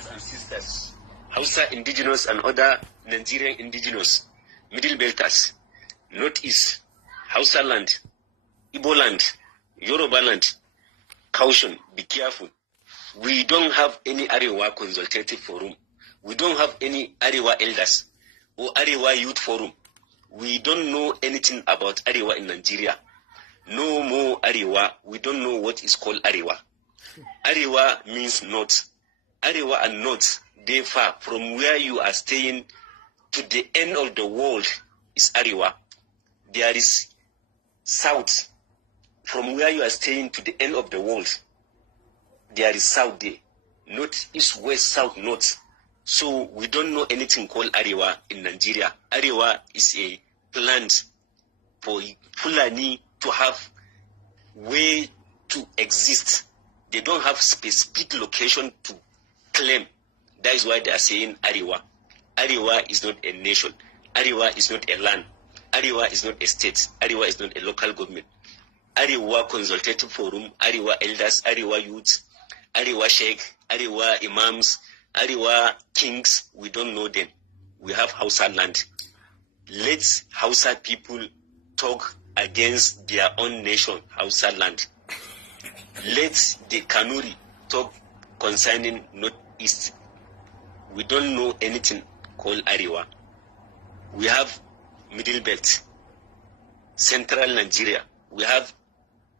brothers and sisters, Hausa indigenous and other Nigerian indigenous, Middle Belters, Northeast, Hausa land, Igbo land, Yoruba land, caution, be careful. We don't have any Arewa consultative forum. We don't have any Arewa elders or Arewa youth forum. We don't know anything about Arewa in Nigeria. No more Arewa. We don't know what is called Arewa. Arewa means north. Arewa and north, they far from where you are staying to the end of the world is Arewa. There is south. From where you are staying to the end of the world, there is south there. North, east, west, south, north. So we don't know anything called Arewa in Nigeria. Arewa is a plant for Fulani to have way to exist. They don't have specific location to claim. That is why they are saying Arewa. Arewa is not a nation. Arewa is not a land. Arewa is not a state. Arewa is not a local government. Arewa Consultative Forum, Arewa Elders, Arewa Youths, Arewa Sheikh, Arewa Imams, Arewa Kings, we don't know them. We have Hausa land. Let Hausa people talk against their own nation, Hausa land. Let the Kanuri talk concerning Northeast. We don't know anything called Arewa. We have Middle Belt, Central Nigeria. We have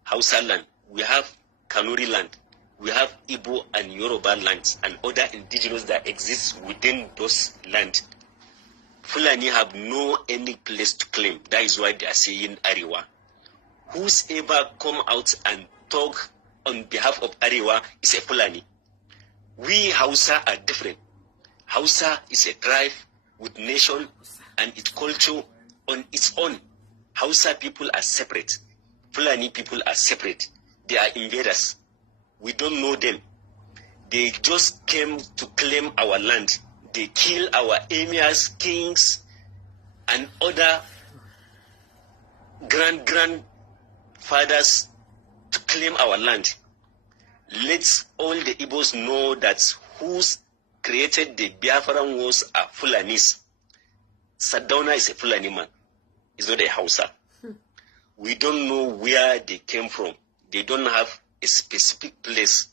Hausa land. We have Kanuri land. We have Igbo and Yoruba lands and other indigenous that exist within those lands. Fulani have no any place to claim. That is why they are saying Arewa. Whoever come out and talk on behalf of Arewa is a Fulani. We Hausa are different. Hausa is a tribe with nation and its culture on its own. Hausa people are separate. Fulani people are separate. They are invaders. We don't know them. They just came to claim our land. They kill our emirs, kings, and other grandfathers to claim our land. Let all the Igbos know that who's created the Biafran wars are Fulanis. Sardauna is a Fulani man. He's not a Hausa. We don't know where they came from. They don't have a specific place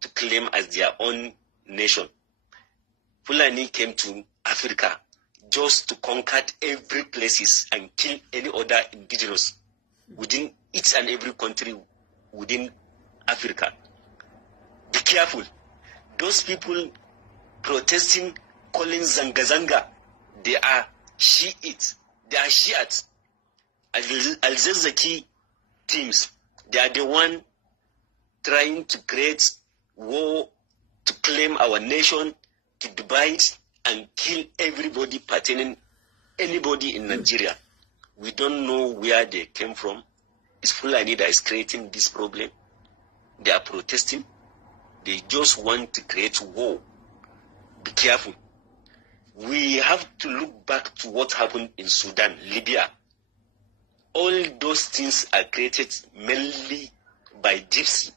to claim as their own nation. Fulani came to Africa just to conquer every places and kill any other indigenous within each and every country within Africa. Be careful. Those people protesting, calling Zanga-Zanga, they are Shiites. They are Shiites. Al-Zazzaki teams, they are the one trying to create war to claim our nation, to divide and kill everybody pertaining anybody in Nigeria. We don't know where they came from. It's Fulani that is creating this problem. They are protesting. They just want to create war. Be careful. We have to look back to what happened in Sudan, Libya. All those things are created mainly by gypsy,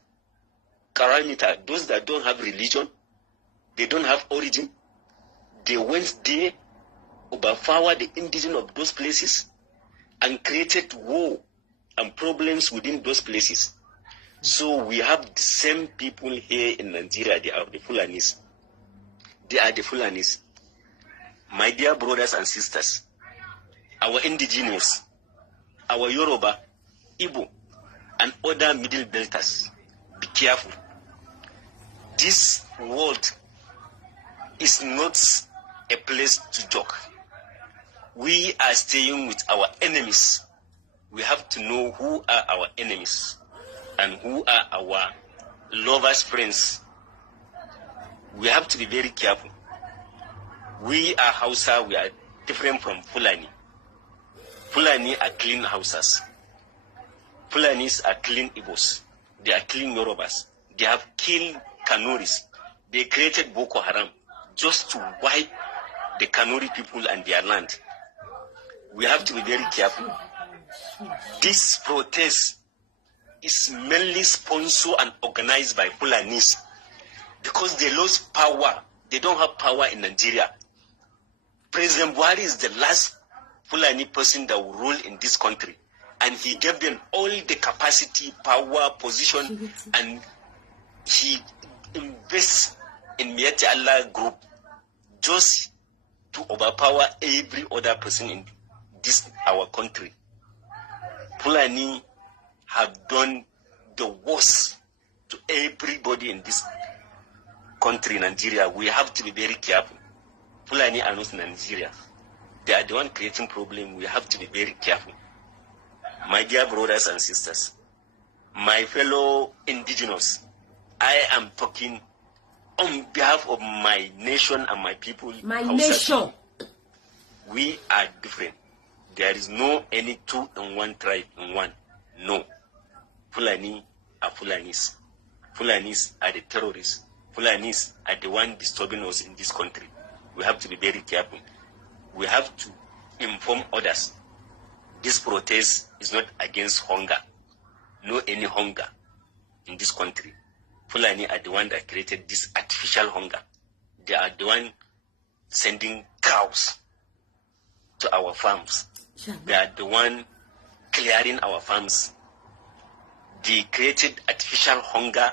Karamita, those that don't have religion, they don't have origin. They went there, overpowered the indigenous of those places, and created war and problems within those places. So we have the same people here in Nigeria. They are the Fulanis. They are the Fulanis. My dear brothers and sisters, our indigenous, our Yoruba, Igbo, and other Middle Belters, be careful. This world is not a place to joke. We are staying with our enemies. We have to know who are our enemies and who are our lovers' friends. We have to be very careful. We are Hausa, we are different from Fulani. Fulani are clean Hausas. Fulanis are clean Igbos. They are clean Yorubas. They have killed Kanuris. They created Boko Haram just to wipe the Kanuri people and their land. We have to be very careful. This protest is mainly sponsored and organized by Fulanis because they lost power They don't have power in Nigeria. President Buhari is the last Fulani person that will rule in this country. And he gave them all the capacity, power, position, and he invests in Miyetti Allah group just to overpower every other person in this our country. Fulani have done the worst to everybody in this country, Nigeria. We have to be very careful. Fulani are not Nigeria. They are the one creating problem. We have to be very careful. My dear brothers and sisters, my fellow indigenous, I am talking on behalf of my nation and my people. My nation. We are different. There is no any two in one tribe in one. No. Fulani are Fulanis. Fulanis are the terrorists. Fulanis are the one disturbing us in this country. We have to be very careful. We have to inform others. This protest is not against hunger. No any hunger in this country. Fulani are the one that created this artificial hunger. They are the one sending cows to our farms. They are the one clearing our farms. They created artificial hunger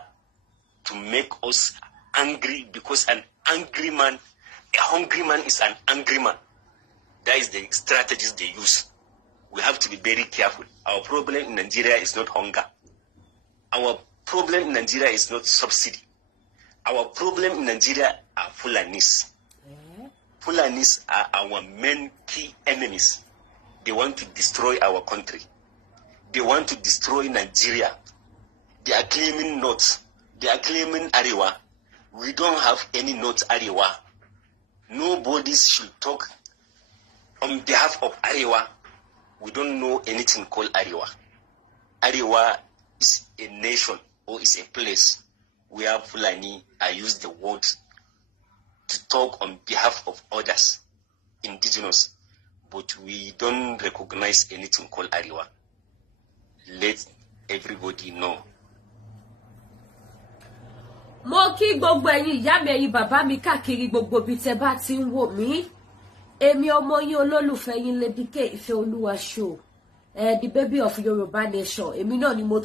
to make us angry, because an angry man, a hungry man is an angry man. That is the strategies they use. We have to be very careful. Our problem in Nigeria is not hunger. Our problem in Nigeria is not subsidy. Our problem in Nigeria are Fulanis. Fulanis are our main key enemies. They want to destroy our country. They want to destroy Nigeria. They are claiming North. They are claiming Arewa. We don't have any North Arewa. Nobody should talk on behalf of Arewa. We don't know anything called Arewa. Arewa is a nation or is a place where Fulani are used the word to talk on behalf of others, indigenous, but we don't recognize anything called Arewa. Let everybody know. Mo kí gbogbo ẹ̀yin ìyá mi ẹ̀yin bàbá mi káàkiri gbogbo bí tẹ́ bá ti ń wò mí. Èmi ọmọ yín olólùfẹ́ yín Lady K Ìfẹ́ Olúwa show. The baby of Yoruba nation. Èmi náà ni mo